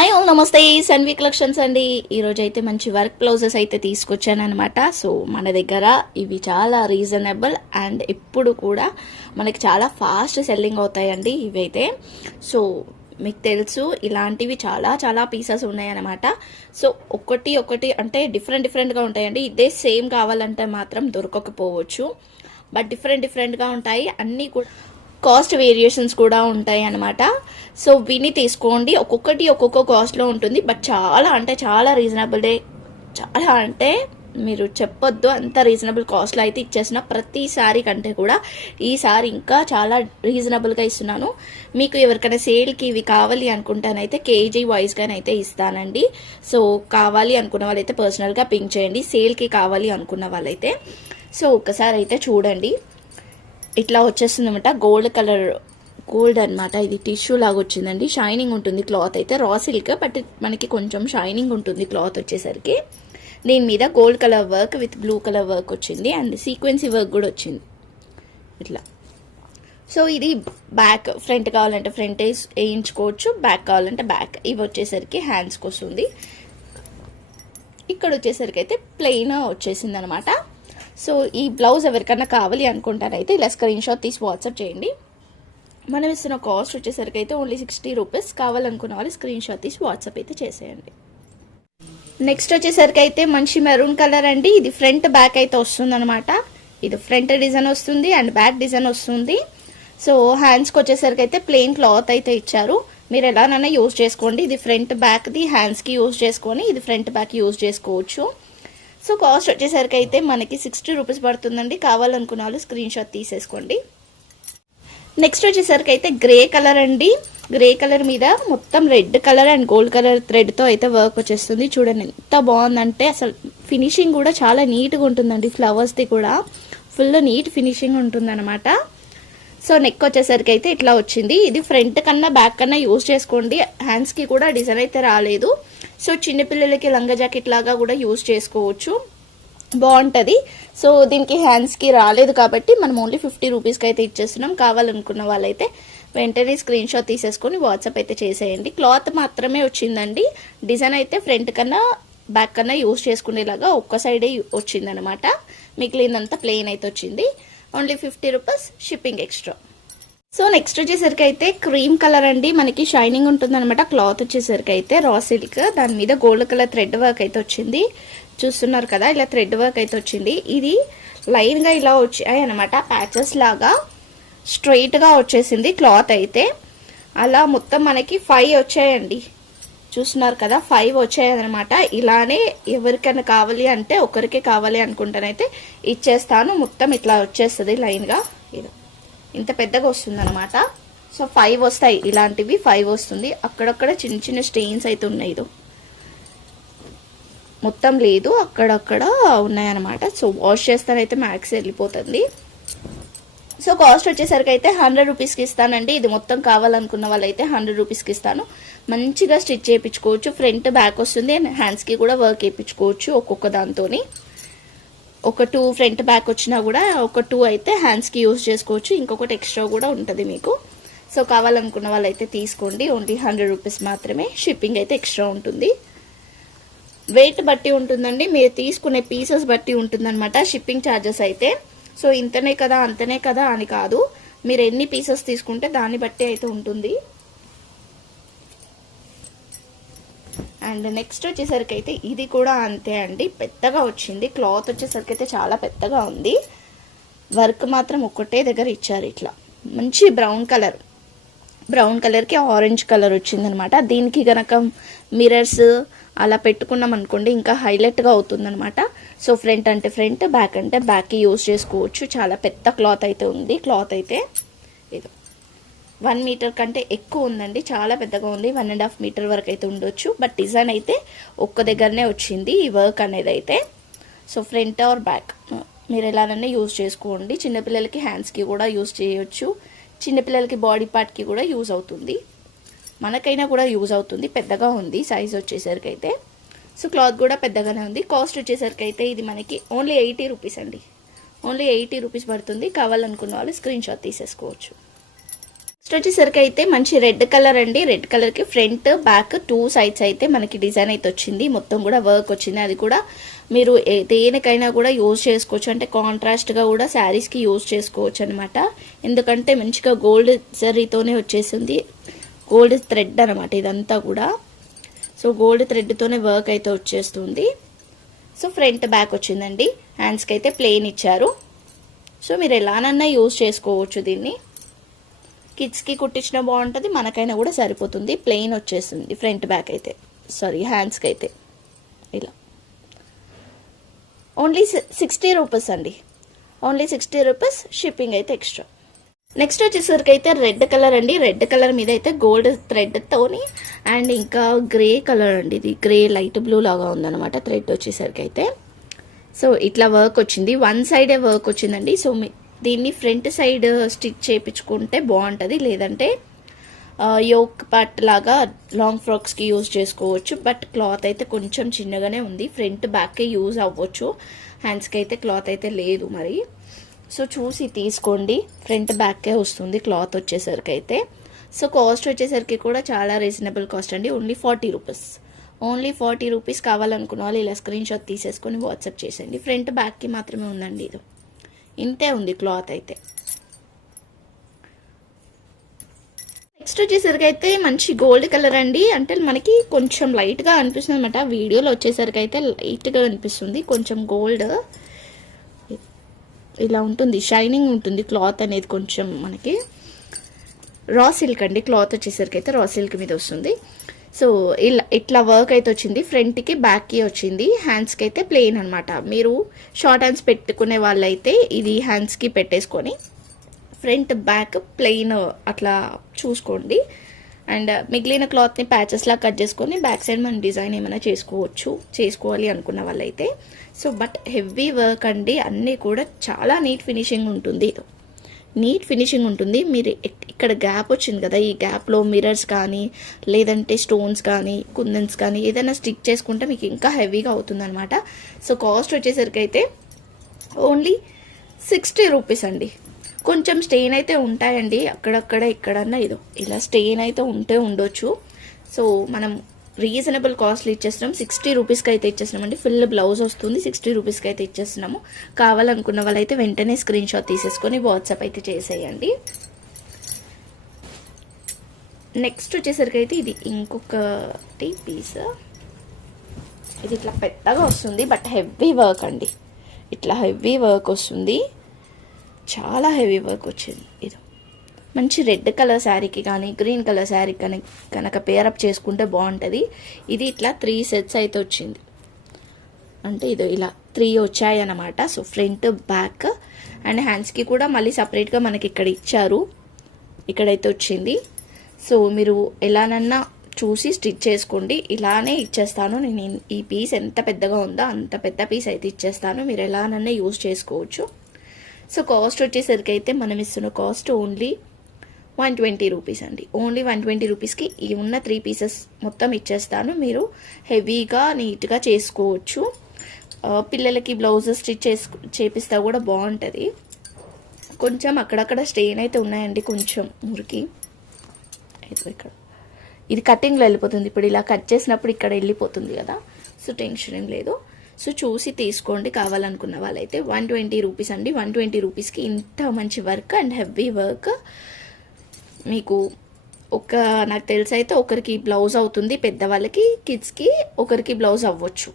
Hi all, నమస్తే. Sanvi collections అండి. ఈరోజు అయితే మంచి వర్క్ బ్లౌజెస్ అయితే తీసుకొచ్చాను అనమాట. సో మన దగ్గర ఇవి చాలా రీజనబుల్ అండ్ ఇప్పుడు కూడా మనకి చాలా ఫాస్ట్ సెల్లింగ్ అవుతాయండి ఇవైతే. సో మీకు తెలుసు ఇలాంటివి చాలా చాలా పీసెస్ ఉన్నాయన్నమాట. సో ఒకటి అంటే డిఫరెంట్గా ఉంటాయండి. ఇదే సేమ్ కావాలంటే మాత్రం దొరకకపోవచ్చు, బట్ డిఫరెంట్గా ఉంటాయి అన్నీ కూడా. కాస్ట్ వేరియేషన్స్ కూడా ఉంటాయి అన్నమాట. సో విని తీసుకోండి. ఒక్కొక్కటి ఒక్కొక్క కాస్ట్లో ఉంటుంది, బట్ చాలా అంటే చాలా రీజనబుల్. చాలా అంటే మీరు చెప్పొద్దు అంత రీజనబుల్ కాస్ట్లో అయితే ఇచ్చేసిన. ప్రతిసారి కంటే కూడా ఈసారి ఇంకా చాలా రీజనబుల్గా ఇస్తున్నాను. మీకు ఎవరికైనా సేల్కి ఇవి కావాలి అనుకుంటానైతే కేజీ వైజ్గానైతే ఇస్తానండి. సో కావాలి అనుకున్న వాళ్ళైతే పర్సనల్గా పింక్ చేయండి, సేల్కి కావాలి అనుకున్న వాళ్ళైతే. సో ఒకసారి అయితే చూడండి, ఇట్లా వచ్చేస్తుంది అనమాట. గోల్డ్ అనమాట. ఇది టిష్యూ లాగా వచ్చిందండి. షైనింగ్ ఉంటుంది క్లాత్ అయితే. రా సిల్క్, బట్ మనకి కొంచెం షైనింగ్ ఉంటుంది క్లాత్ వచ్చేసరికి. దీని మీద gold colour work with blue colour work వచ్చింది అండ్ సీక్వెన్సీ వర్క్ కూడా వచ్చింది ఇట్లా. సో ఇది బ్యాక్. ఫ్రంట్ కావాలంటే ఫ్రంట్ వేయించుకోవచ్చు, బ్యాక్ కావాలంటే బ్యాక్. ఇవి వచ్చేసరికి హ్యాండ్స్కి వస్తుంది. ఇక్కడ వచ్చేసరికి అయితే ప్లెయిన్ వచ్చేసింది అనమాట. సో ఈ బ్లౌజ్ ఎవరికన్నా కావాలి అనుకుంటారైతే ఇలా స్క్రీన్ షాట్ తీసి వాట్సాప్ చేయండి. మనం ఇస్తున్న కాస్ట్ వచ్చేసరికి అయితే ఓన్లీ 60 రూపీస్. కావాలనుకున్న వాళ్ళు స్క్రీన్ షాట్ తీసి వాట్సాప్ అయితే చేసేయండి. నెక్స్ట్ వచ్చేసరికి అయితే మంచి మెరూన్ కలర్ అండి. ఇది ఫ్రంట్ బ్యాక్ అయితే వస్తుంది అనమాట. ఇది ఫ్రంట్ డిజైన్ వస్తుంది అండ్ బ్యాక్ డిజైన్ వస్తుంది. సో హ్యాండ్స్కి వచ్చేసరికి అయితే ప్లెయిన్ క్లాత్ అయితే ఇచ్చారు. మీరు ఎలానైనా యూజ్ చేసుకోండి. ఇది ఫ్రంట్ బ్యాక్ది హ్యాండ్స్కి యూజ్ చేసుకొని ఇది ఫ్రంట్ బ్యాక్ యూజ్ చేసుకోవచ్చు. సో కాస్ట్ వచ్చేసరికి అయితే మనకి 60 రూపీస్ పడుతుందండి. కావాలనుకున్న వాళ్ళు స్క్రీన్ షాట్ తీసేసుకోండి. నెక్స్ట్ వచ్చేసరికి అయితే గ్రే కలర్ అండి. గ్రే కలర్ మీద మొత్తం red colour and gold colour థ్రెడ్తో అయితే వర్క్ వచ్చేస్తుంది. చూడండి ఎంత బాగుందంటే అసలు ఫినిషింగ్ కూడా చాలా నీట్గా ఉంటుందండి. ఫ్లవర్స్ది కూడా ఫుల్ నీట్ ఫినిషింగ్ ఉంటుందన్నమాట. సో నెక్ వచ్చేసరికి అయితే ఇట్లా వచ్చింది. ఇది ఫ్రంట్ కన్నా బ్యాక్ కన్నా యూజ్ చేసుకోండి. హ్యాండ్స్కి కూడా డిజైన్ అయితే రాలేదు. సో చిన్నపిల్లలకి లంగా జాకెట్ లాగా కూడా యూజ్ చేసుకోవచ్చు, బాగుంటుంది. సో దీనికి హ్యాండ్స్కి రాలేదు కాబట్టి మనం ఓన్లీ 50 రూపీస్కి అయితే ఇచ్చేస్తున్నాం. కావాలనుకున్న వాళ్ళైతే వెంటనే స్క్రీన్ షాట్ తీసేసుకొని వాట్సాప్ అయితే చేసేయండి. క్లాత్ మాత్రమే వచ్చిందండి. డిజైన్ అయితే ఫ్రంట్ కన్నా బ్యాక్ కన్నా యూజ్ చేసుకునేలాగా ఒక్క సైడే వచ్చిందనమాట. మిగిలినంతా ప్లెయిన్ అయితే వచ్చింది. Only 50 rupees, shipping extra. So next వచ్చేసరికి అయితే క్రీమ్ కలర్ అండి. మనకి షైనింగ్ ఉంటుంది అనమాట. క్లాత్ వచ్చేసరికి అయితే రా సిల్క్, దాని మీద గోల్డ్ కలర్ థ్రెడ్ వర్క్ అయితే వచ్చింది. చూస్తున్నారు కదా, ఇలా థ్రెడ్ వర్క్ అయితే వచ్చింది. ఇది లైన్గా ఇలా వచ్చాయి అనమాట, ప్యాచెస్ లాగా స్ట్రైట్గా వచ్చేసింది క్లాత్ అయితే. అలా మొత్తం మనకి 5 వచ్చాయండి. చూస్తున్నారు కదా, 5 వచ్చాయి అనమాట. ఇలానే ఎవరికైనా కావాలి అంటే ఒకరికే కావాలి అనుకుంటానైతే ఇచ్చేస్తాను. మొత్తం ఇట్లా వచ్చేస్తుంది లైన్గా. ఇది ఇంత పెద్దగా వస్తుంది అనమాట. సో 5 వస్తాయి ఇలాంటివి. 5 వస్తుంది. అక్కడక్కడ చిన్న చిన్న స్టెయిన్స్ అయితే ఉన్నాయి, ఇది మొత్తం లేదు, అక్కడక్కడ ఉన్నాయన్నమాట. సో వాష్ చేస్తానైతే మ్యాక్స్ వెళ్ళిపోతుంది. సో కాస్ట్ వచ్చేసరికి అయితే 100 రూపీస్కి ఇస్తానండి. ఇది మొత్తం కావాలనుకున్న వాళ్ళైతే 100 రూపీస్కి ఇస్తాను. మంచిగా స్టిచ్ చేయించుకోవచ్చు. ఫ్రంట్ బ్యాక్ వస్తుంది అండ్ హ్యాండ్స్కి కూడా వర్క్ వేయించుకోవచ్చు. ఒక్కొక్క దాంతో ఒక 2 ఫ్రంట్ బ్యాక్ వచ్చినా కూడా ఒక 2 అయితే హ్యాండ్స్కి యూజ్ చేసుకోవచ్చు. ఇంకొకటి ఎక్స్ట్రా కూడా ఉంటుంది మీకు. సో కావాలనుకున్న వాళ్ళైతే తీసుకోండి. ఓన్లీ 100 రూపీస్ మాత్రమే. షిప్పింగ్ అయితే ఎక్స్ట్రా ఉంటుంది. వెయిట్ బట్టి ఉంటుందండి, మీరు తీసుకునే పీసెస్ బట్టి ఉంటుందన్నమాట షిప్పింగ్ ఛార్జెస్ అయితే. సో ఇంతనే కదా అంతనే కదా అని కాదు, మీరు ఎన్ని పీసెస్ తీసుకుంటే దాన్ని బట్టి అయితే ఉంటుంది. అండ్ నెక్స్ట్ వచ్చేసరికి అయితే ఇది కూడా అంతే అండి, పెద్దగా వచ్చింది. క్లాత్ వచ్చేసరికి అయితే చాలా పెద్దగా ఉంది. వర్క్ మాత్రం ఒక్కటే దగ్గర ఇచ్చారు. ఇట్లా మంచి బ్రౌన్ కలర్కి ఆరెంజ్ కలర్ వచ్చిందనమాట. దీనికి గనక మిరర్స్ అలా పెట్టుకున్నాం అనుకోండి ఇంకా హైలైట్గా అవుతుందనమాట. సో ఫ్రంట్ అంటే ఫ్రంట్, బ్యాక్ అంటే బ్యాక్కి యూజ్ చేసుకోవచ్చు. చాలా పెద్ద క్లాత్ అయితే ఉంది. క్లాత్ అయితే ఇది 1 మీటర్ కంటే ఎక్కువ ఉందండి, చాలా పెద్దగా ఉంది. 1.5 మీటర్ వరకు అయితే ఉండొచ్చు. బట్ డిజైన్ అయితే ఒక్క దగ్గరనే వచ్చింది ఈ వర్క్ అనేది అయితే. సో ఫ్రంట్ ఆర్ బ్యాక్ మీరు ఎలానైనా యూజ్ చేసుకోండి. చిన్నపిల్లలకి హ్యాండ్స్కి కూడా యూజ్ చేయొచ్చు, చిన్నపిల్లలకి బాడీ పార్ట్కి కూడా యూజ్ అవుతుంది, మనకైనా కూడా యూజ్ అవుతుంది. పెద్దగా ఉంది సైజ్ వచ్చేసరికి అయితే. సో క్లాత్ కూడా పెద్దగానే ఉంది. కాస్ట్ వచ్చేసరికి అయితే ఇది మనకి ఓన్లీ 80 రూపీస్ అండి. ఓన్లీ 80 రూపీస్ పడుతుంది. కావాలనుకున్న వాళ్ళు స్క్రీన్ షాట్ తీసేసుకోవచ్చు. నెక్స్ట్ వచ్చేసరికి అయితే మంచి రెడ్ కలర్ అండి. రెడ్ కలర్కి ఫ్రంట్ బ్యాక్ 2 సైడ్స్ అయితే మనకి డిజైన్ అయితే వచ్చింది. మొత్తం కూడా వర్క్ వచ్చింది. అది కూడా మీరు దేనికైనా కూడా యూజ్ చేసుకోవచ్చు. అంటే కాంట్రాస్ట్గా కూడా శారీస్కి యూజ్ చేసుకోవచ్చు అనమాట. ఎందుకంటే మంచిగా గోల్డ్ జరీతోనే వచ్చేసింది. గోల్డ్ థ్రెడ్ అనమాట ఇదంతా కూడా. సో గోల్డ్ థ్రెడ్తోనే వర్క్ అయితే వచ్చేస్తుంది. సో ఫ్రంట్ బ్యాక్ వచ్చిందండి. హ్యాండ్స్కి అయితే ప్లెయిన్ ఇచ్చారు. సో మీరు ఎలానన్నా యూజ్ చేసుకోవచ్చు దీన్ని. కిడ్స్కి కుట్టించిన బాగుంటుంది, మనకైనా కూడా సరిపోతుంది. ప్లెయిన్ వచ్చేస్తుంది ఫ్రంట్ బ్యాక్ అయితే, సారీ హ్యాండ్స్కి అయితే ఇలా. ఓన్లీ 60 రూపీస్ అండి. Only 60 rupees. షిప్పింగ్ అయితే ఎక్స్ట్రా. నెక్స్ట్ వచ్చేసరికి అయితే రెడ్ కలర్ అండి. రెడ్ కలర్ మీద అయితే గోల్డ్ థ్రెడ్తోని అండ్ ఇంకా గ్రే కలర్ అండి. ఇది గ్రే లైట్ బ్లూ లాగా ఉందన్నమాట థ్రెడ్ వచ్చేసరికి అయితే. సో ఇట్లా వర్క్ వచ్చింది. 1 సైడే వర్క్ వచ్చిందండి. సో దీన్ని ఫ్రంట్ సైడ్ స్టిచ్ చేయించుకుంటే బాగుంటుంది. లేదంటే యోక్ పార్ట్ లాగా లాంగ్ ఫ్రాక్స్కి యూజ్ చేసుకోవచ్చు. బట్ క్లాత్ అయితే కొంచెం చిన్నగానే ఉంది. ఫ్రంట్ బ్యాక్కే యూజ్ అవ్వచ్చు. హ్యాండ్స్కి అయితే క్లాత్ అయితే లేదు మరి. సో చూసి తీసుకోండి. ఫ్రంట్ బ్యాక్కే వస్తుంది క్లాత్ వచ్చేసరికి అయితే. సో కాస్ట్ వచ్చేసరికి కూడా చాలా రీజనబుల్ కాస్ట్ అండి. Only 40 rupees. Only 40 rupees. కావాలనుకున్న వాళ్ళు ఇలా స్క్రీన్ షాట్ తీసేసుకొని వాట్సాప్ చేసేయండి. ఫ్రంట్ బ్యాక్కి మాత్రమే ఉందండి. ఇది ఇంతే ఉంది క్లాత్ అయితే. నెక్స్ట్ వచ్చేసరికి అయితే మంచి గోల్డ్ కలర్ అండి. అంటే మనకి కొంచెం లైట్గా అనిపిస్తుంది అనమాట. వీడియోలో వచ్చేసరికి అయితే లైట్గా అనిపిస్తుంది. కొంచెం గోల్డ్ ఇలా ఉంటుంది, షైనింగ్ ఉంటుంది క్లాత్ అనేది. కొంచెం మనకి రా సిల్క్ అండి. క్లాత్ వచ్చేసరికి అయితే రా సిల్క్ మీద వస్తుంది. సో ఇట్లా వర్క్ అయితే వచ్చింది. ఫ్రంట్కి బ్యాక్కి వచ్చింది. హ్యాండ్స్కి అయితే ప్లెయిన్ అనమాట. మీరు షార్ట్ హ్యాండ్స్ పెట్టుకునే వాళ్ళైతే ఇది హ్యాండ్స్కి పెట్టేసుకొని ఫ్రంట్ బ్యాక్ ప్లెయిన్ అట్లా చూసుకోండి. అండ్ మిగిలిన క్లాత్ని ప్యాచెస్లా కట్ చేసుకొని బ్యాక్ సైడ్ మనం డిజైన్ ఏమైనా చేసుకోవాలి అనుకున్న వాళ్ళైతే. సో బట్ హెవీ వర్క్ అండి. అన్నీ కూడా చాలా నీట్ ఫినిషింగ్ ఉంటుంది. మీరు ఇక్కడ గ్యాప్ వచ్చింది కదా, ఈ గ్యాప్లో మిర్రర్స్ కానీ లేదంటే స్టోన్స్ కానీ కుందన్స్ కానీ ఏదైనా స్టిక్ చేసుకుంటే మీకు ఇంకా హెవీగా అవుతుంది అనమాట. సో కాస్ట్ వచ్చేసరికి అయితే ఓన్లీ 60 రూపీస్ అండి. కొంచెం స్టెయిన్ అయితే ఉంటాయండి అక్కడక్కడ ఎక్కడన్నా. ఇదో ఇలా స్టెయిన్ అయితే ఉండొచ్చు. సో మనం రీజనబుల్ కాస్ట్లు ఇచ్చేస్తున్నాం. 60 రూపీస్కి అయితే ఇచ్చేస్తున్నామండి. ఫుల్ బ్లౌజ్ వస్తుంది. 60 రూపీస్కి అయితే ఇచ్చేస్తున్నాము. కావాలనుకున్న వాళ్ళైతే వెంటనే స్క్రీన్ షాట్ తీసేసుకొని వాట్సాప్ అయితే చేసేయండి. నెక్స్ట్ వచ్చేసరికి అయితే ఇది ఇంకొకటి పీస్. ఇది ఇట్లా పెద్దగా వస్తుంది బట్ హెవీ వర్క్ అండి. ఇట్లా హెవీ వర్క్ వస్తుంది. చాలా హెవీ వర్క్ వచ్చింది. ఇది మంచి రెడ్ కలర్ శారీకి కానీ గ్రీన్ కలర్ శారీ కానీ కనుక పేరప్ చేసుకుంటే బాగుంటుంది. ఇది ఇట్లా 3 సెట్స్ అయితే వచ్చింది. అంటే ఇది ఇలా 3 వచ్చాయి అన్నమాట. సో ఫ్రంట్ బ్యాక్ అండ్ హ్యాండ్స్కి కూడా మళ్ళీ సపరేట్గా మనకి ఇక్కడ ఇచ్చారు. ఇక్కడైతే వచ్చింది. సో మీరు ఎలానన్నా చూసి స్టిచ్ చేసుకోండి. ఇలానే ఇచ్చేస్తాను నేను. ఈ పీస్ ఎంత పెద్దగా ఉందో అంత పెద్ద పీస్ అయితే ఇచ్చేస్తాను. మీరు ఎలానన్నా యూజ్ చేసుకోవచ్చు. సో కాస్ట్ వచ్చేసరికి అయితే మనం ఇస్తున్న కాస్ట్ ఓన్లీ 120 రూపీస్ అండి. ఓన్లీ 120 రూపీస్కి ఈ ఉన్న 3 పీసెస్ మొత్తం ఇచ్చేస్తాను. మీరు హెవీగా నీట్గా చేసుకోవచ్చు. పిల్లలకి బ్లౌజ్ స్టిచ్ చేపిస్తా కూడా బాగుంటుంది. కొంచెం అక్కడక్కడ స్టెయిన్ అయితే ఉన్నాయండి, కొంచెం మురికి. ఇక్కడ ఇది కటింగ్లో వెళ్ళిపోతుంది. ఇప్పుడు ఇలా కట్ చేసినప్పుడు ఇక్కడ వెళ్ళిపోతుంది కదా. సో టెన్షన్ ఏం లేదు. సో చూసి తీసుకోండి కావాలనుకున్న వాళ్ళైతే. 120 రూపీస్ అండి. 120 రూపీస్కి ఇంత మంచి వర్క్ అండ్ హెవీ వర్క్ మీకు నాకు తెలిసి అయితే ఒకరికి బ్లౌజ్ అవుతుంది. పెద్దవాళ్ళకి, కిడ్స్కి ఒకరికి బ్లౌజ్ అవ్వచ్చు.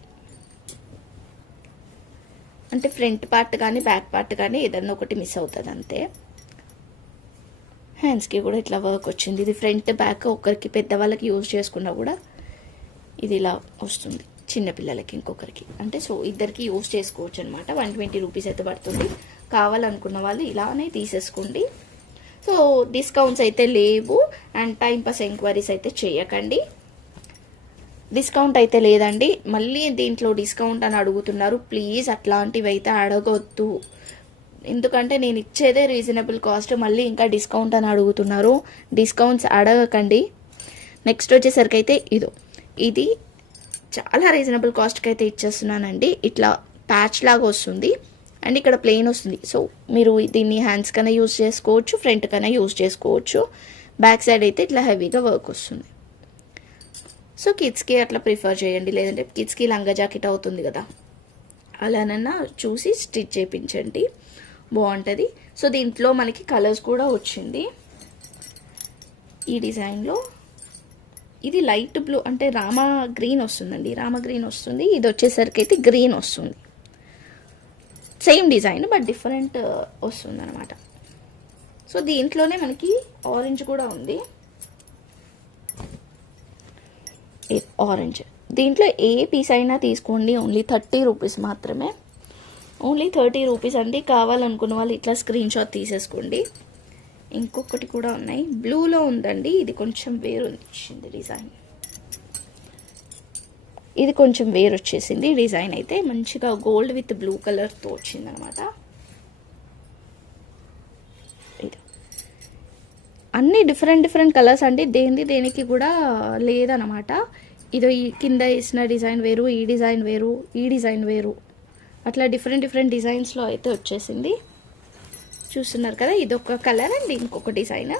అంటే ఫ్రంట్ పార్ట్ కానీ బ్యాక్ పార్ట్ కానీ ఏదన్నా ఒకటి మిస్ అవుతుంది అంతే. హ్యాండ్స్కి కూడా ఇట్లా వర్క్ వచ్చింది. ఇది ఫ్రంట్ బ్యాక్ ఒకరికి పెద్దవాళ్ళకి యూజ్ చేసుకున్నా కూడా ఇది ఇలా వస్తుంది. చిన్నపిల్లలకి ఇంకొకరికి అంటే సో ఇద్దరికి యూజ్ చేసుకోవచ్చు అనమాట. 120 రూపీస్ అయితే పడుతుంది. కావాలనుకున్న వాళ్ళు ఇలానే తీసేసుకోండి. సో డిస్కౌంట్స్ అయితే లేవు అండ్ టైం పాస్ ఎంక్వైరీస్ అయితే చేయకండి. డిస్కౌంట్ అయితే లేదండి. మళ్ళీ దీంట్లో డిస్కౌంట్ అని అడుగుతున్నారు. ప్లీజ్ అట్లాంటివి అయితే అడగొద్దు. ఎందుకంటే నేను ఇచ్చేదే రీజనబుల్ కాస్ట్, మళ్ళీ ఇంకా డిస్కౌంట్ అని అడుగుతున్నారు. డిస్కౌంట్స్ అడగకండి. నెక్స్ట్ వచ్చేసరికి అయితే ఇది చాలా రీజనబుల్ కాస్ట్కి అయితే ఇచ్చేస్తున్నానండి. ఇట్లా ప్యాచ్ లాగా వస్తుంది అండ్ ఇక్కడ ప్లెయిన్ వస్తుంది. సో మీరు దీన్ని హ్యాండ్స్ కన్నా యూజ్ చేసుకోవచ్చు, ఫ్రంట్ కన్నా యూజ్ చేసుకోవచ్చు. బ్యాక్ సైడ్ అయితే ఇట్లా హెవీగా వర్క్ వస్తుంది. సో కిడ్స్కి అట్లా ప్రిఫర్ చేయండి, లేదంటే కిడ్స్కి లంగా జాకెట్ అవుతుంది కదా, అలానన్నా చూసి స్టిచ్ చేయించండి, బాగుంటుంది. సో దీంట్లో మనకి కలర్స్ కూడా వచ్చింది ఈ డిజైన్లో. ఇది లైట్ బ్లూ అంటే రామా గ్రీన్ వస్తుందండి, రామా గ్రీన్ వస్తుంది. ఇది వచ్చేసరికి అయితే గ్రీన్ వస్తుంది. సేమ్ డిజైన్ బట్ డిఫరెంట్ వస్తుంది అనమాట. సో దీంట్లోనే మనకి ఆరెంజ్ కూడా ఉంది, ఆరెంజ్. దీంట్లో ఏ పీస్ అయినా తీసుకోండి, ఓన్లీ 30 రూపీస్ మాత్రమే, ఓన్లీ 30 రూపీస్ అండి. కావాలనుకున్న వాళ్ళు ఇట్లా స్క్రీన్ షాట్ తీసేసుకోండి. ఇంకొకటి కూడా ఉన్నాయి, బ్లూలో ఉందండి, ఇది కొంచెం వేరు వచ్చింది డిజైన్, ఇది కొంచెం వేరు వచ్చేసింది డిజైన్. అయితే మంచిగా గోల్డ్ విత్ బ్లూ కలర్తో వచ్చింది అనమాట. అన్నీ డిఫరెంట్ కలర్స్ అండి, దేనికి కూడా లేదనమాట. ఇదో ఈ కింద వేసిన డిజైన్ వేరు, ఈ డిజైన్ వేరు, ఈ డిజైన్ వేరు, అట్లా డిఫరెంట్ డిజైన్స్లో అయితే వచ్చేసింది. చూస్తున్నారు కదా, ఇదొక కలర్ అండ్ ఇంకొక డిజైన్.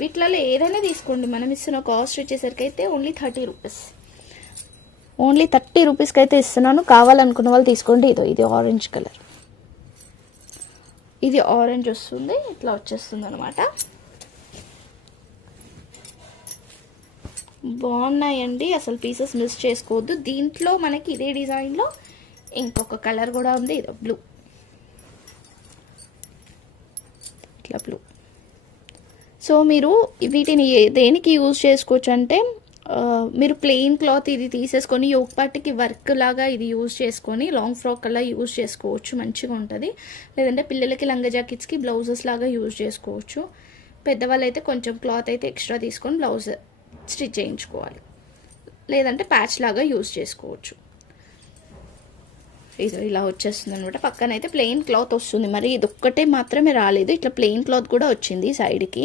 వీటిలలో ఏదైనా తీసుకోండి, మనం ఇస్తున్న కాస్ట్ వచ్చేసరికి అయితే ఓన్లీ 30 రూపీస్, ఓన్లీ 30 రూపీస్కి అయితే ఇస్తున్నాను. కావాలనుకున్న వాళ్ళు తీసుకోండి. ఇది ఆరెంజ్ కలర్, ఇది ఆరెంజ్ వస్తుంది, ఇట్లా వచ్చేస్తుంది అనమాట. బాగున్నాయండి, అసలు పీసెస్ మిస్ చేసుకోవద్దు. దీంట్లో మనకి ఇదే డిజైన్లో ఇంకొక కలర్ కూడా ఉంది, ఇది బ్లూ, ఇట్లా బ్లూ. సో మీరు వీటిని దేనికి యూజ్ చేసుకోవచ్చు అంటే, మీరు ప్లెయిన్ క్లాత్ ఇది తీసేసుకొని యోక్ పార్ట్కి వర్క్ లాగా ఇది యూజ్ చేసుకొని లాంగ్ ఫ్రాక్ అలా యూజ్ చేసుకోవచ్చు, మంచిగా ఉంటుంది. లేదంటే పిల్లలకి లంగా జాకెట్స్కి బ్లౌజెస్ లాగా యూజ్ చేసుకోవచ్చు. పెద్దవాళ్ళు అయితే కొంచెం క్లాత్ అయితే ఎక్స్ట్రా తీసుకొని బ్లౌజ్ స్టిచ్ చేయించుకోవాలి, లేదంటే ప్యాచ్ లాగా యూజ్ చేసుకోవచ్చు. ఇది ఇలా వచ్చేస్తుంది అనమాట. పక్కన అయితే ప్లెయిన్ క్లాత్ వస్తుంది, మరి ఇది ఒక్కటే మాత్రమే రాలేదు, ఇట్లా ప్లెయిన్ క్లాత్ కూడా వచ్చింది సైడ్కి.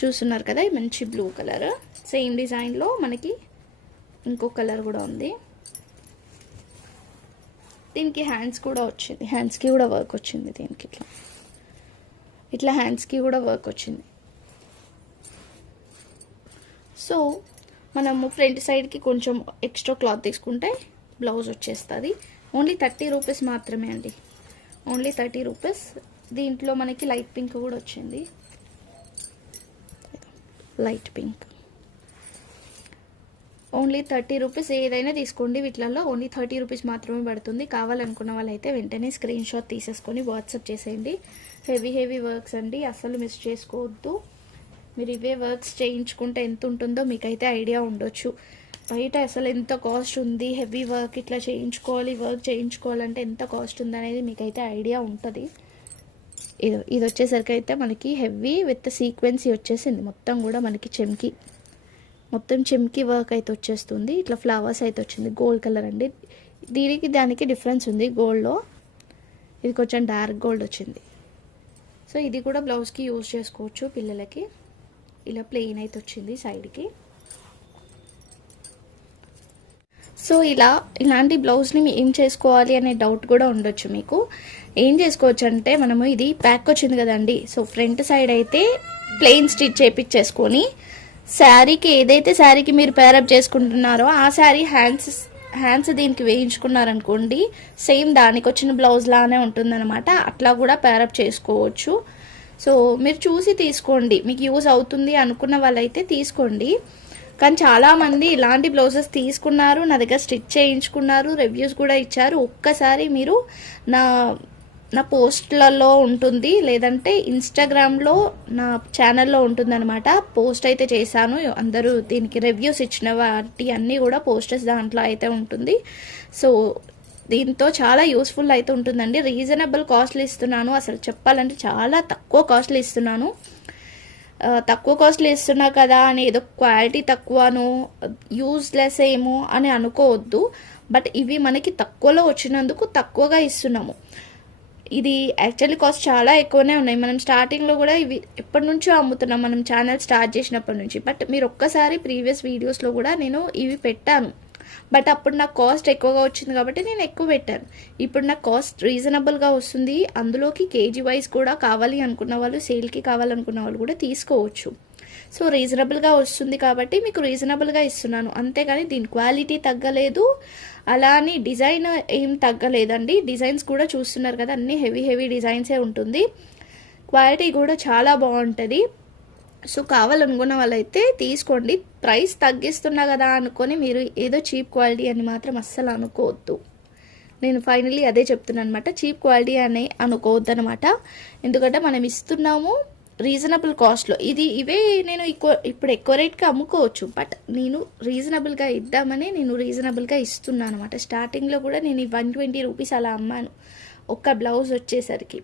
చూస్తున్నారు కదా, మంచి బ్లూ కలర్, సేమ్ డిజైన్లో మనకి ఇంకో కలర్ కూడా ఉంది. దీనికి హ్యాండ్స్ కూడా వచ్చింది, హ్యాండ్స్కి కూడా వర్క్ వచ్చింది. దీనికి ఇట్లా హ్యాండ్స్కి కూడా వర్క్ వచ్చింది. సో మనము ఫ్రంట్ సైడ్కి కొంచెం ఎక్స్ట్రా క్లాత్ తీసుకుంటే బ్లౌజ్ వచ్చేస్తుంది. ఓన్లీ 30 రూపీస్ మాత్రమే అండి, ఓన్లీ 30 రూపీస్. దీంట్లో మనకి లైట్ పింక్ కూడా వచ్చింది, లైట్ పింక్, ఓన్లీ 30 రూపీస్. ఏదైనా తీసుకోండి, వీటిలలో ఓన్లీ 30 రూపీస్ మాత్రమే పడుతుంది. కావాలనుకున్న వాళ్ళైతే వెంటనే స్క్రీన్ షాట్ తీసేసుకొని వాట్సాప్ చేసేయండి. హెవీ వర్క్స్ అండి, అసలు మిస్ చేసుకోవద్దు. మీరు ఇవే వర్క్స్ చేయించుకుంటే ఎంత ఉంటుందో మీకైతే ఐడియా ఉండొచ్చు. బయట అసలు ఎంత కాస్ట్ ఉంది, హెవీ వర్క్ ఇట్లా చేయించుకోవాలి, వర్క్ చేయించుకోవాలంటే ఎంత కాస్ట్ ఉంది అనేది మీకైతే ఐడియా ఉంటుంది. ఇది వచ్చేసరికి అయితే మనకి హెవీ విత్ సీక్వెన్సీ వచ్చేసింది, మొత్తం కూడా మనకి మొత్తం చెమ్కి వర్క్ అయితే వచ్చేస్తుంది. ఇట్లా ఫ్లవర్స్ అయితే వచ్చింది, గోల్డ్ కలర్ అండి. దానికి డిఫరెన్స్ ఉంది, గోల్డ్లో ఇది కొంచెం డార్క్ గోల్డ్ వచ్చింది. సో ఇది కూడా బ్లౌజ్కి యూజ్ చేసుకోవచ్చు పిల్లలకి. ఇలా ప్లెయిన్ అయితే వచ్చింది సైడ్కి. సో ఇలాంటి బ్లౌజ్ని ఏం చేసుకోవాలి అనే డౌట్ కూడా ఉండొచ్చు మీకు. ఏం చేసుకోవచ్చు అంటే, మనము ఇది ప్యాక్ వచ్చింది కదండి, సో ఫ్రంట్ సైడ్ అయితే ప్లెయిన్ స్టిచ్ చేపించేసుకొని శారీకి ఏదైతే శారీకి మీరు పేరప్ చేసుకుంటున్నారో ఆ శారీ హ్యాండ్స్ దీనికి వేయించుకున్నారనుకోండి, సేమ్ దానికి వచ్చిన బ్లౌజ్ లానే ఉంటుందన్నమాట. అట్లా కూడా పేరప్ చేసుకోవచ్చు. సో మీరు చూసి తీసుకోండి, మీకు యూజ్ అవుతుంది అనుకున్న వాళ్ళైతే తీసుకోండి. కానీ చాలామంది ఇలాంటి బ్లౌజెస్ తీసుకున్నారు, నా దగ్గర స్టిచ్ చేయించుకున్నారు, రివ్యూస్ కూడా ఇచ్చారు. ఒక్కసారి మీరు నా పోస్ట్లలో ఉంటుంది, లేదంటే ఇన్స్టాగ్రామ్లో నా ఛానల్లో ఉంటుందన్నమాట. పోస్ట్ అయితే చేశాను, అందరూ దీనికి రివ్యూస్ ఇచ్చిన వాటి అన్నీ కూడా పోస్టర్స్ దాంట్లో అయితే ఉంటుంది. సో దీంతో చాలా యూస్ఫుల్ అయితే ఉంటుందండి. రీజనబుల్ కాస్ట్లు ఇస్తున్నాను, అసలు చెప్పాలంటే చాలా తక్కువ కాస్ట్లు ఇస్తున్నాను. తక్కువ కాస్ట్లు ఇస్తున్నా కదా అని ఏదో క్వాలిటీ తక్కువను యూజ్లెస్ ఏమో అని అనుకోవద్దు. బట్ ఇవి మనకి తక్కువలో వచ్చినందుకు తక్కువగా ఇస్తున్నాము. ఇది యాక్చువల్లీ కాస్ట్ చాలా ఎక్కువనే ఉన్నాయి. మనం స్టార్టింగ్లో కూడా ఇవి ఎప్పటి నుంచో అమ్ముతున్నాం, మనం ఛానల్ స్టార్ట్ చేసినప్పటి నుంచి. బట్ మీరు ఒక్కసారి ప్రీవియస్ వీడియోస్లో కూడా నేను ఇవి పెట్టాను, బట్ అప్పుడు నాకు కాస్ట్ ఎక్కువగా వచ్చింది కాబట్టి నేను ఎక్కువ పెట్టాను. ఇప్పుడు నాకు కాస్ట్ రీజనబుల్గా వస్తుంది. అందులోకి కేజీ వైజ్ కూడా కావాలి అనుకున్న వాళ్ళు, సేల్కి కావాలనుకున్న వాళ్ళు కూడా తీసుకోవచ్చు. సో రీజనబుల్గా వస్తుంది కాబట్టి మీకు రీజనబుల్గా ఇస్తున్నాను, అంతేగాని దీని క్వాలిటీ తగ్గలేదు, అలా అని డిజైన్ ఏం తగ్గలేదండి. డిజైన్స్ కూడా చూస్తున్నారు కదా, అన్నీ హెవీ హెవీ డిజైన్సే ఉంటుంది, క్వాలిటీ కూడా చాలా బాగుంటుంది. సో కావాలనుకున్న వాళ్ళైతే తీసుకోండి. ప్రైస్ తగ్గిస్తున్నా కదా అనుకొని మీరు ఏదో చీప్ క్వాలిటీ అని మాత్రం అస్సలు అనుకోవద్దు. నేను ఫైనలీ అదే చెప్తున్నాను అనమాట, చీప్ క్వాలిటీ అని అనుకోవద్దు అనమాట. ఎందుకంటే మనం ఇస్తున్నాము రీజనబుల్ కాస్ట్లో. ఇవే నేను ఇప్పుడు ఎక్కువ రేట్కి అమ్ముకోవచ్చు, బట్ నేను రీజనబుల్గా ఇద్దామని నేను రీజనబుల్గా ఇస్తున్నాను అనమాట. స్టార్టింగ్లో కూడా నేను 120 రూపీస్ అలా అమ్మాను ఒక్క బ్లౌజ్ వచ్చేసరికి.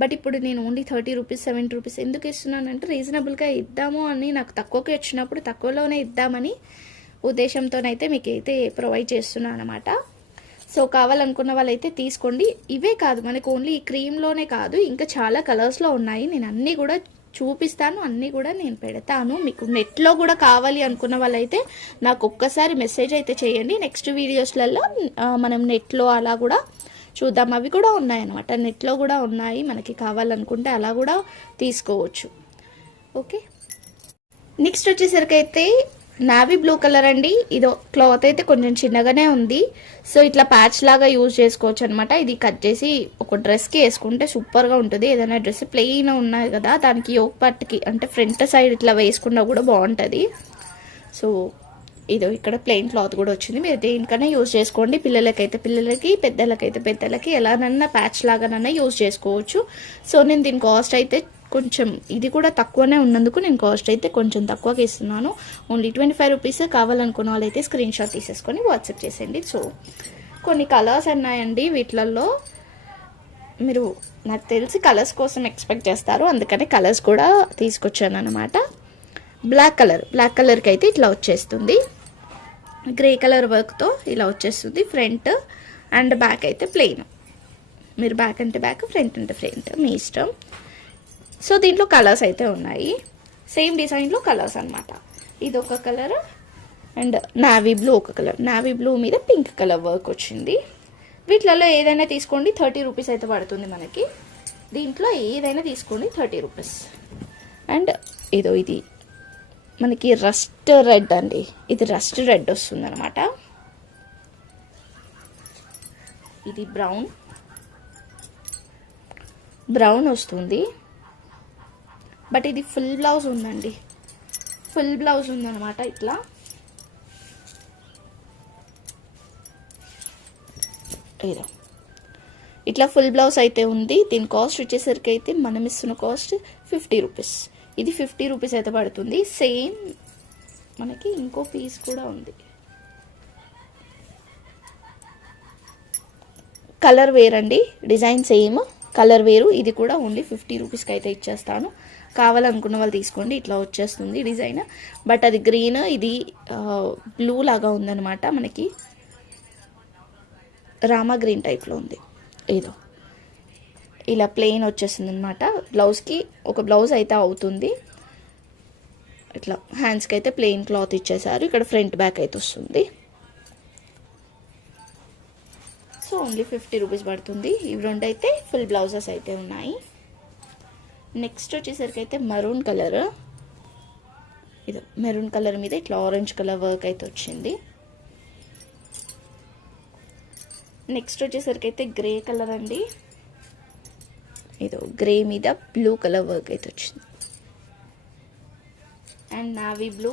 బట్ ఇప్పుడు నేను ఓన్లీ 30 రూపీస్ 70 రూపీస్ ఎందుకు ఇస్తున్నానంటే రీజనబుల్గా ఇద్దాము అని, నాకు తక్కువకి వచ్చినప్పుడు తక్కువలోనే ఇద్దామని ఉద్దేశంతోనైతే మీకు అయితే ప్రొవైడ్ చేస్తున్నాను అనమాట. సో కావాలనుకున్న వాళ్ళైతే తీసుకోండి. ఇవే కాదు, మనకు ఓన్లీ ఈ క్రీమ్లోనే కాదు, ఇంకా చాలా కలర్స్లో ఉన్నాయి. నేను అన్నీ కూడా చూపిస్తాను, అన్నీ కూడా నేను పెడతాను. మీకు నెట్లో కూడా కావాలి అనుకున్న వాళ్ళైతే నాకు ఒక్కసారి మెసేజ్ అయితే చేయండి. నెక్స్ట్ వీడియోస్లలో మనం నెట్లో అలా కూడా చూద్దాం. అవి కూడా ఉన్నాయన్నమాట, నెట్లో కూడా ఉన్నాయి. మనకి కావాలనుకుంటే అలా కూడా తీసుకోవచ్చు. ఓకే, నెక్స్ట్ వచ్చేసరికి అయితే నావీ బ్లూ కలర్ అండి. ఇదో క్లాత్ అయితే కొంచెం చిన్నగానే ఉంది, సో ఇట్లా ప్యాచ్ లాగా యూజ్ చేసుకోవచ్చు అనమాట. ఇది కట్ చేసి ఒక డ్రెస్కి వేసుకుంటే సూపర్గా ఉంటుంది. ఏదైనా డ్రెస్ ప్లెయిన్ ఉన్నాయి కదా, దానికి యోక్ పట్టుకి అంటే ఫ్రంట్ సైడ్ ఇట్లా వేసుకున్నా కూడా బాగుంటుంది. సో ఇదో ఇక్కడ ప్లెయిన్ క్లాత్ కూడా వచ్చింది, మీరు దేనికైనా యూజ్ చేసుకోండి. పిల్లలకైతే పిల్లలకి, పెద్దలకైతే పెద్దలకి, ఎలానన్నా ప్యాచ్ లాగానన్నా యూజ్ చేసుకోవచ్చు. సో నేను దీని కాస్ట్ అయితే కొంచెం, ఇది కూడా తక్కువనే ఉన్నందుకు నేను కాస్ట్ అయితే కొంచెం తక్కువగా ఇస్తున్నాను. Only 25 rupees. కావాలనుకున్న వాళ్ళైతే స్క్రీన్ షాట్ తీసేసుకొని వాట్సాప్ చేసేయండి. సో కొన్ని కలర్స్ ఉన్నాయండి వీటిలలో, మీరు నాకు తెలిసి కలర్స్ కోసం ఎక్స్పెక్ట్ చేస్తారు, అందుకని కలర్స్ కూడా తీసుకొచ్చాను అనమాట. బ్లాక్ కలర్కి అయితే ఇట్లా వచ్చేస్తుంది, గ్రే కలర్ వర్క్తో ఇలా వచ్చేస్తుంది. ఫ్రంట్ అండ్ బ్యాక్ అయితే ప్లెయిన్, మీరు బ్యాక్ అంటే బ్యాక్, ఫ్రంట్ అంటే ఫ్రంట్, మీ ఇష్టం. సో దీంట్లో కలర్స్ అయితే ఉన్నాయి, సేమ్ డిజైన్లో కలర్స్ అనమాట. ఇది ఒక కలర్ అండ్ నావీ బ్లూ ఒక కలర్. నావీ బ్లూ మీద పింక్ కలర్ వర్క్ వచ్చింది. వీటిలలో ఏదైనా తీసుకోండి, 30 రూపీస్ అయితే పడుతుంది మనకి. దీంట్లో ఏదైనా తీసుకోండి 30 రూపీస్. అండ్ ఏదో ఇది మనకి రస్ట్ రెడ్ అండి, ఇది రస్ట్ రెడ్ వస్తుంది అనమాట. ఇది బ్రౌన్ వస్తుంది, బట్ ఇది ఫుల్ బ్లౌజ్ ఉందండి, ఫుల్ బ్లౌజ్ ఉందన్నమాట. ఇట్లా ఇట్లా ఫుల్ బ్లౌజ్ అయితే ఉంది. దీని కాస్ట్ వచ్చేసరికి అయితే మనం ఇస్తున్న కాస్ట్ 50 రూపీస్. ఇది 50 రూపీస్ అయితే పడుతుంది. సేమ్ మనకి ఇంకో పీస్ కూడా ఉంది, కలర్ వేర్ అండి, డిజైన్ సేమ్, కలర్ వేరు. ఇది కూడా ఓన్లీ 50 రూపీస్కి అయితే ఇచ్చేస్తాను. కావాలనుకున్న వాళ్ళు తీసుకోండి. ఇట్లా వచ్చేస్తుంది డిజైన్, బట్ అది గ్రీన్, ఇది బ్లూ లాగా ఉందన్నమాట. మనకి రామా గ్రీన్ టైప్లో ఉంది. ఏదో ఇలా ప్లెయిన్ వచ్చేస్తుంది అనమాట. బ్లౌజ్కి ఒక బ్లౌజ్ అయితే అవుతుంది. ఇట్లా హ్యాండ్స్కి అయితే ప్లెయిన్ క్లాత్ ఇచ్చేసారు. ఇక్కడ ఫ్రంట్ బ్యాక్ అయితే వస్తుంది. సో ఓన్లీ 50 రూపీస్ పడుతుంది. ఇవి రెండు అయితే ఫుల్ బ్లౌజెస్ అయితే ఉన్నాయి. నెక్స్ట్ వచ్చేసరికి అయితే మరూన్ కలర్, ఇది మెరూన్ కలర్ మీద ఇట్లా ఆరెంజ్ కలర్ వర్క్ అయితే వచ్చింది. నెక్స్ట్ వచ్చేసరికి అయితే గ్రే కలర్ అండి, ఇదో గ్రే మీద బ్లూ కలర్ వర్క్ అయితే వచ్చింది. అండ్ నావీ బ్లూ,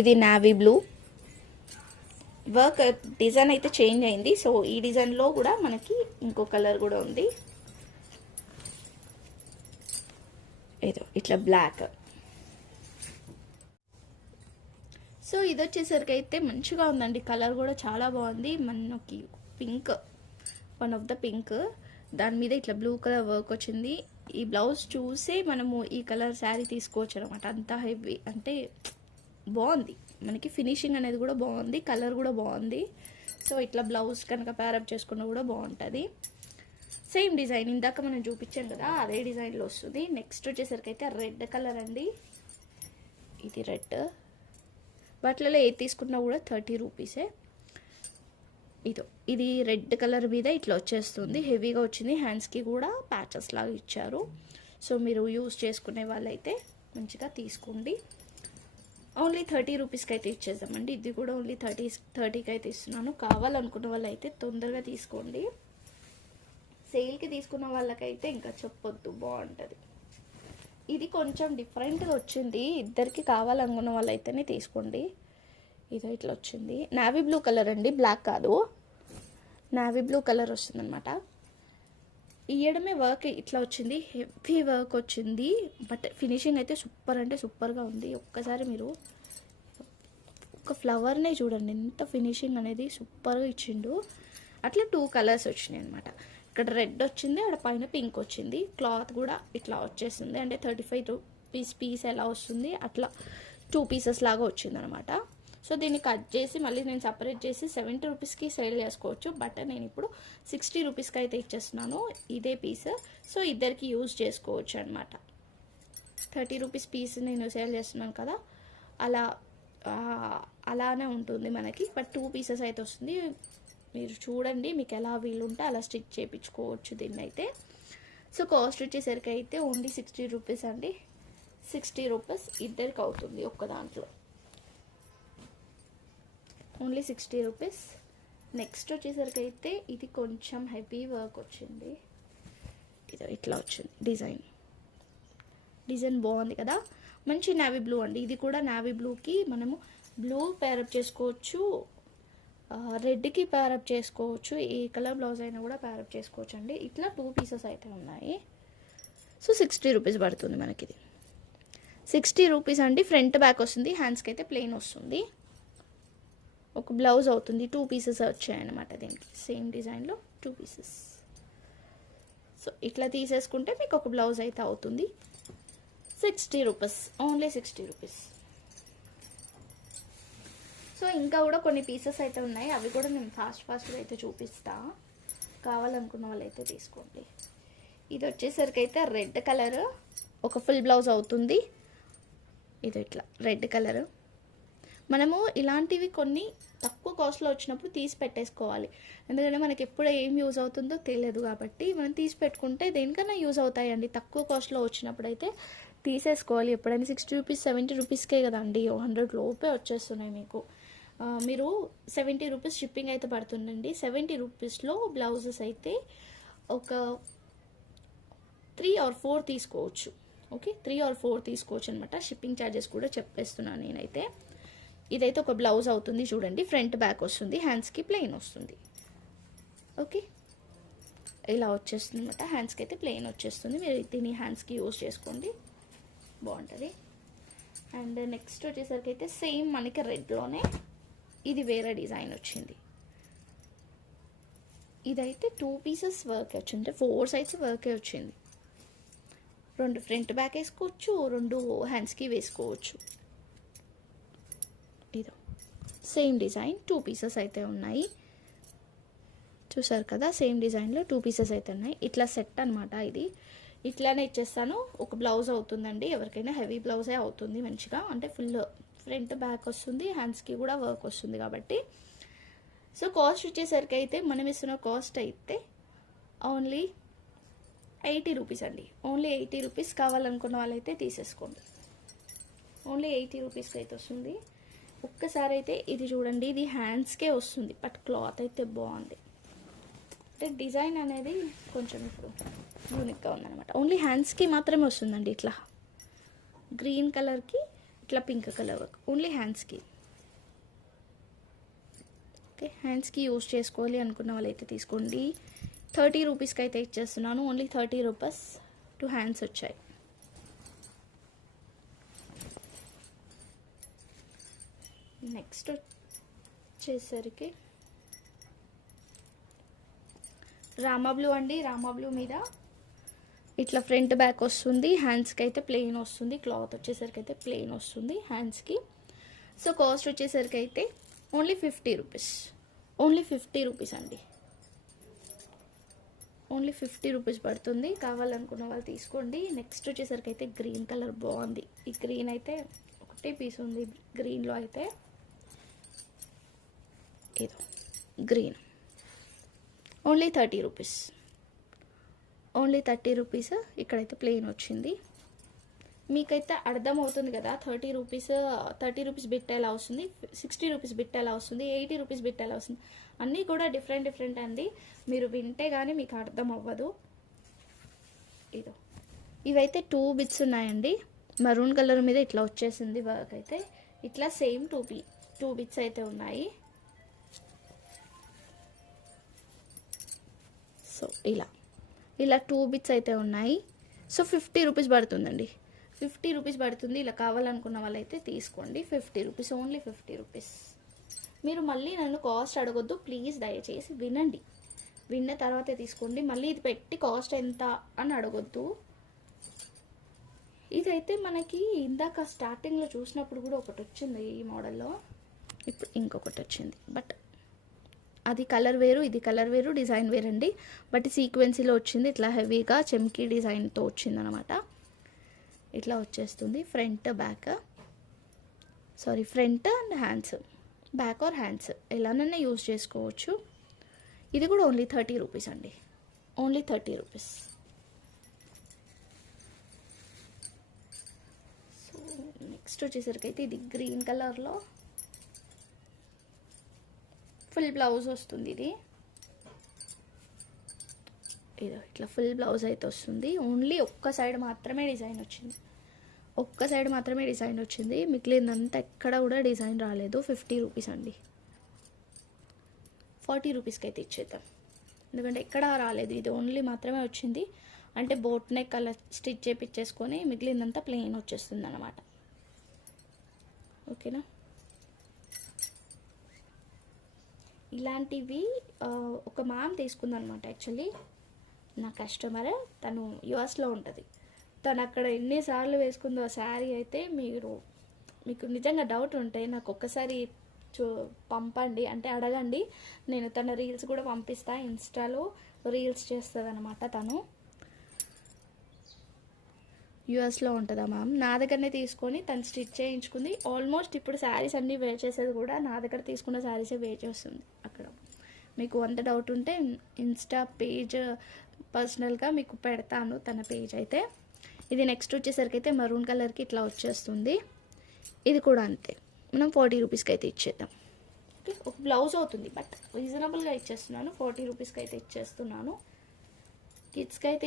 ఇది నావీ బ్లూ వర్క్ డిజైన్ అయితే చేంజ్ అయింది. సో ఈ డిజైన్లో కూడా మనకి ఇంకో కలర్ కూడా ఉంది, ఏదో ఇట్లా బ్లాక్. సో ఇది వచ్చేసరికి అయితే మంచిగా ఉందండి, కలర్ కూడా చాలా బాగుంది. మనకి pink, one of the pink, దాని మీద ఇట్లా బ్లూ కలర్ వర్క్ వచ్చింది. ఈ బ్లౌజ్ చూసే మనము ఈ కలర్ శారీ తీసుకోవచ్చు అనమాట. అంత హెవీ అంటే బాగుంది, మనకి ఫినిషింగ్ అనేది కూడా బాగుంది, కలర్ కూడా బాగుంది. సో ఇట్లా బ్లౌజ్ కనుక ప్యారప్ చేసుకున్నా కూడా బాగుంటుంది. సేమ్ డిజైన్ ఇందాక మనం చూపించాం కదా, అదే డిజైన్లో వస్తుంది. నెక్స్ట్ వచ్చేసరికి అయితే రెడ్ కలర్ అండి, ఇది రెడ్. వాటిలలో ఏది తీసుకున్నా కూడా 30 రూపీసే. ఇది రెడ్ కలర్ మీద ఇట్లా వచ్చేస్తుంది, హెవీగా వచ్చింది. హ్యాండ్స్కి కూడా ప్యాచెస్ లాగా ఇచ్చారు. సో మీరు యూజ్ చేసుకునే వాళ్ళైతే మంచిగా తీసుకోండి. ఓన్లీ 30 రూపీస్కి అయితే ఇచ్చేద్దామండి. ఇది కూడా ఓన్లీ 30కి అయితే ఇస్తున్నాను. కావాలనుకున్న వాళ్ళు అయితే తొందరగా తీసుకోండి. సేల్కి తీసుకున్న వాళ్ళకైతే ఇంకా చెప్పొద్దు, బాగుంటుంది. ఇది కొంచెం డిఫరెంట్గా వచ్చింది, ఇద్దరికి కావాలనుకున్న వాళ్ళైతేనే తీసుకోండి. ఇదో ఇట్లా వచ్చింది, నావీ బ్లూ కలర్ అండి, బ్లాక్ కాదు, నావీ బ్లూ కలర్ వస్తుందన్నమాట. ఇయ్యడమే వర్క్ ఇట్లా వచ్చింది, హెవీ వర్క్ వచ్చింది, బట్ ఫినిషింగ్ అయితే సూపర్ అంటే సూపర్గా ఉంది. ఒక్కసారి మీరు ఒక ఫ్లవర్నే చూడండి, ఎంత ఫినిషింగ్ అనేది సూపర్గా ఇచ్చిండు. అట్లా 2 కలర్స్ వచ్చినాయి అనమాట. ఇక్కడ రెడ్ వచ్చింది, అక్కడ పైన పింక్ వచ్చింది. క్లాత్ కూడా ఇట్లా వచ్చేసింది, అంటే 35 రూపీస్ పీస్ ఎలా వస్తుంది అట్లా 2 పీసెస్ లాగా వచ్చింది అనమాట. సో దీన్ని కట్ చేసి మళ్ళీ నేను సపరేట్ చేసి 70 రూపీస్కి సేల్ చేసుకోవచ్చు, బట్ నేను ఇప్పుడు 60 రూపీస్కి అయితే ఇచ్చేస్తున్నాను ఇదే పీస్. సో ఇద్దరికి యూజ్ చేసుకోవచ్చు అనమాట. 30 రూపీస్ పీస్ నేను సేల్ చేస్తున్నాను కదా, అలానే ఉంటుంది మనకి, బట్ 2 పీసెస్ అయితే వస్తుంది. మీరు చూడండి, మీకు ఎలా వీలుంటే అలా స్టిచ్ చేయించుకోవచ్చు దీన్ని అయితే. సో కాస్ట్ వచ్చేసరికి అయితే ఓన్లీ 60 రూపీస్ అండి. 60 రూపీస్ ఇద్దరికి అవుతుంది ఒక్క దాంట్లో, ఓన్లీ 60 రూపీస్. నెక్స్ట్ వచ్చేసరికి అయితే ఇది కొంచెం హెవీ వర్క్ వచ్చింది, ఇది ఇట్లా వచ్చింది. డిజైన్ బాగుంది కదా, మంచి నావీ బ్లూ అండి. ఇది కూడా నావీ బ్లూకి మనము బ్లూ పేరప్ చేసుకోవచ్చు, రెడ్కి పేరప్ చేసుకోవచ్చు, ఏ కలర్ బ్లౌజ్ అయినా కూడా పేరప్ చేసుకోవచ్చు అండి. ఇట్లా 2 పీసెస్ అయితే ఉన్నాయి. సో 60 రూపీస్ పడుతుంది మనకి ఇది. 60 రూపీస్ అండి. ఫ్రంట్ బ్యాక్ వస్తుంది, హ్యాండ్స్కి అయితే ప్లెయిన్ వస్తుంది. ఒక బ్లౌజ్ అవుతుంది, 2 పీసెస్ వచ్చాయన్నమాట దీనికి, సేమ్ డిజైన్లో 2 పీసెస్. సో ఇట్లా తీసేసుకుంటే మీకు ఒక బ్లౌజ్ అయితే అవుతుంది. 60 రూపీస్, ఓన్లీ 60 రూపీస్. సో ఇంకా కూడా కొన్ని పీసెస్ అయితే ఉన్నాయి, అవి కూడా నేను ఫాస్ట్గా అయితే చూపిస్తా, కావాలనుకున్న వాళ్ళు అయితే తీసుకోండి. ఇది వచ్చేసరికి అయితే రెడ్ కలర్, ఒక ఫుల్ బ్లౌజ్ అవుతుంది. ఇది ఇట్లా రెడ్ కలర్. మనము ఇలాంటివి కొన్ని తక్కువ కాస్ట్లో వచ్చినప్పుడు తీసి పెట్టేసుకోవాలి, ఎందుకంటే మనకి ఎప్పుడు ఏం యూజ్ అవుతుందో తెలియదు కాబట్టి మనం తీసి పెట్టుకుంటే దేనికన్నా యూజ్ అవుతాయండి. తక్కువ కాస్ట్లో వచ్చినప్పుడు అయితే తీసేసుకోవాలి ఎప్పుడైనా. 60 రూపీస్ 70 రూపీస్కే కదండి, 100 లోపే వచ్చేస్తున్నాయి మీకు. మీరు 70 రూపీస్ షిప్పింగ్ అయితే పడుతుందండి. 70 రూపీస్లో బ్లౌజెస్ అయితే ఒక 3 or 4 తీసుకోవచ్చు. ఓకే, 3 or 4 తీసుకోవచ్చు అనమాట. షిప్పింగ్ ఛార్జెస్ కూడా చెప్పేస్తున్నాను నేనైతే. ఇదైతే ఒక బ్లౌజ్ అవుతుంది చూడండి, ఫ్రంట్ బ్యాక్ వస్తుంది, హ్యాండ్స్కి ప్లెయిన్ వస్తుంది. ఓకే, ఇలా వచ్చేస్తుంది అనమాట. హ్యాండ్స్కి అయితే ప్లెయిన్ వచ్చేస్తుంది, మీరు దీన్ని హ్యాండ్స్కి యూజ్ చేసుకోండి, బాగుంటుంది. అండ్ నెక్స్ట్ వచ్చేసరికి అయితే సేమ్ మనకి రెడ్లోనే ఇది వేరే డిజైన్ వచ్చింది. ఇదైతే 2 పీసెస్ వర్క్ వచ్చింది, 4 సైడ్స్ వర్కే వచ్చింది. 2 ఫ్రంట్ బ్యాక్ వేసుకోవచ్చు, 2 హ్యాండ్స్కి వేసుకోవచ్చు. ఇదో సేమ్ డిజైన్ 2 పీసెస్ అయితే ఉన్నాయి, చూసారు కదా, సేమ్ డిజైన్లో 2 పీసెస్ అయితే ఉన్నాయి. ఇట్లా సెట్ అనమాట. ఇది ఇట్లానే ఇచ్చేస్తాను. ఒక బ్లౌజ్ అవుతుందండి, ఎవరికైనా హెవీ బ్లౌజే అవుతుంది మంచిగా, అంటే ఫుల్ ఫ్రంట్ బ్యాక్ వస్తుంది, హ్యాండ్స్కి కూడా వర్క్ వస్తుంది కాబట్టి. సో కాస్ట్ వచ్చేసరికి అయితే మనం ఇస్తున్న కాస్ట్ అయితే ఓన్లీ 80 రూపీస్ అండి. Only 80 rupees. కావాలనుకున్న వాళ్ళైతే తీసేసుకోండి, ఓన్లీ 80 రూపీస్కి అయితే వస్తుంది. ఒక్కసారి అయితే ఇది చూడండి, ఇది హ్యాండ్స్కే వస్తుంది, బట్ క్లాత్ అయితే బాగుంది. అంటే డిజైన్ అనేది కొంచెం ఇప్పుడు యూనిక్గా ఉందన్నమాట. ఓన్లీ హ్యాండ్స్కి మాత్రమే వస్తుందండి, ఇట్లా గ్రీన్ కలర్కి ఇట్లా పింక్ కలర్ వర్క్, ఓన్లీ హ్యాండ్స్కి. ఓకే, హ్యాండ్స్కి యూజ్ చేసుకోవాలి అనుకున్న వాళ్ళైతే తీసుకోండి. 30 రూపీస్కి అయితే ఇచ్చేస్తున్నాను, ఓన్లీ 30 రూపీస్ 2 హ్యాండ్స్ వచ్చాయి. నెక్స్ట్ వచ్చేసరికి రామా బ్లూ అండి. రామా బ్లూ మీద ఇట్లా ఫ్రంట్ బ్యాక్ వస్తుంది, హ్యాండ్స్కి అయితే ప్లెయిన్ వస్తుంది, క్లాత్ వచ్చేసరికి అయితే ప్లెయిన్ వస్తుంది హ్యాండ్స్కి. సో కాస్ట్ వచ్చేసరికి అయితే ఓన్లీ 50 రూపీస్, ఓన్లీ 50 రూపీస్ అండి, ఓన్లీ 50 రూపీస్ పడుతుంది. కావాలనుకున్న వాళ్ళు తీసుకోండి. నెక్స్ట్ వచ్చేసరికి అయితే గ్రీన్ కలర్ బాగుంది. ఈ గ్రీన్ అయితే ఒకటే పీస్ ఉంది గ్రీన్లో అయితే, ఇది green, only 30 rupees, only 30 rupees. ఇక్కడైతే ప్లెయిన్ వచ్చింది. మీకైతే అర్థమవుతుంది కదా 30 రూపీస్ బిట్ ఎలా వస్తుంది, 60 రూపీస్ బిట్ ఎలా వస్తుంది, 80 రూపీస్ బిట్ ఎలా వస్తుంది. అన్నీ కూడా డిఫరెంట్ అండి. మీరు వింటే కానీ మీకు అర్థం అవ్వదు. ఇదో ఇవైతే 2 బిట్స్ ఉన్నాయండి. మరూన్ కలర్ మీద ఇట్లా వచ్చేసింది వర్క్ అయితే. ఇట్లా సేమ్ 2 బిట్స్ అయితే ఉన్నాయి. సో ఇలా 2 బిట్స్ అయితే ఉన్నాయి. సో 50 రూపీస్ పడుతుందండి. 50 రూపీస్ పడుతుంది. ఇలా కావాలనుకున్న వాళ్ళైతే తీసుకోండి. 50 రూపీస్, ఓన్లీ 50 రూపీస్. మీరు మళ్ళీ నన్ను కాస్ట్ అడగొద్దు ప్లీజ్, దయచేసి వినండి. విన్న తర్వాతే తీసుకోండి. మళ్ళీ ఇది పెట్టి కాస్ట్ ఎంత అని అడగొద్దు. ఇదైతే మనకి ఇందాక స్టార్టింగ్లో చూసినప్పుడు కూడా ఒకటి వచ్చింది ఈ మోడల్లో, ఇప్పుడు ఇంకొకటి వచ్చింది. బట్ అది కలర్ వేరు, ఇది కలర్ వేరు, డిజైన్ వేరండి. బట్ సీక్వెన్సీలో వచ్చింది. ఇట్లా హెవీగా చెమ్కీ డిజైన్తో వచ్చిందనమాట. ఇట్లా వచ్చేస్తుంది. Front and hands, back or hands ఎలానైనా యూజ్ చేసుకోవచ్చు. ఇది కూడా ఓన్లీ 30 రూపీస్ అండి. Only 30 rupees. సో నెక్స్ట్ వచ్చేసరికి అయితే ఇది గ్రీన్ కలర్లో ఫుల్ బ్లౌజ్ వస్తుంది. ఇదో ఇట్లా ఫుల్ బ్లౌజ్ అయితే వస్తుంది. ఓన్లీ ఒక్క సైడ్ మాత్రమే డిజైన్ వచ్చింది. మిగిలిందంతా ఎక్కడ కూడా డిజైన్ రాలేదు. 50 రూపీస్ అండి. 40 రూపీస్కి అయితే ఇచ్చేద్దాం, ఎందుకంటే ఎక్కడా రాలేదు. ఇది ఓన్లీ మాత్రమే వచ్చింది. అంటే బోట్ నెక్ అలా స్టిచ్ చేపించేసుకొని మిగిలిందంతా ప్లెయిన్ వచ్చేస్తుంది అన్నమాట. ఓకేనా. ఇలాంటివి ఒక మ్యామ్ తీసుకుందనమాట. యాక్చువల్లీ నా కస్టమర్, తను యుఎస్లో ఉంటుంది. తను అక్కడ ఎన్నిసార్లు వేసుకుందో ఆ శారీ అయితే మీకు నిజంగా డౌట్ ఉంటే నాకు ఒక్కసారి పంపండి, అంటే అడగండి. నేను తన రీల్స్ కూడా పంపిస్తా. ఇన్స్టాలో రీల్స్ చేస్తుంది అనమాట. తను యుఎస్లో ఉంటుందా మ్యామ్. నా దగ్గరనే తీసుకొని తను స్టిచ్ చేయించుకుంది. ఆల్మోస్ట్ ఇప్పుడు శారీస్ అన్నీ వేర్ చేసేది కూడా నా దగ్గర తీసుకున్న శారీసే వేర్ చేస్తుంది అక్కడ. మీకు అంత డౌట్ ఉంటే ఇన్స్టా పేజ్ పర్సనల్గా మీకు పెడతాను, తన పేజ్ అయితే. ఇది నెక్స్ట్ వచ్చేసరికి అయితే మరూన్ కలర్కి ఇట్లా వచ్చేస్తుంది. ఇది కూడా అంతే, మనం 40 రూపీస్కి అయితే ఇచ్చేద్దాం. ఓకే, ఒక బ్లౌజ్ అవుతుంది, బట్ రీజనబుల్గా ఇచ్చేస్తున్నాను. 40 రూపీస్కి అయితే ఇచ్చేస్తున్నాను. కిడ్స్కి అయితే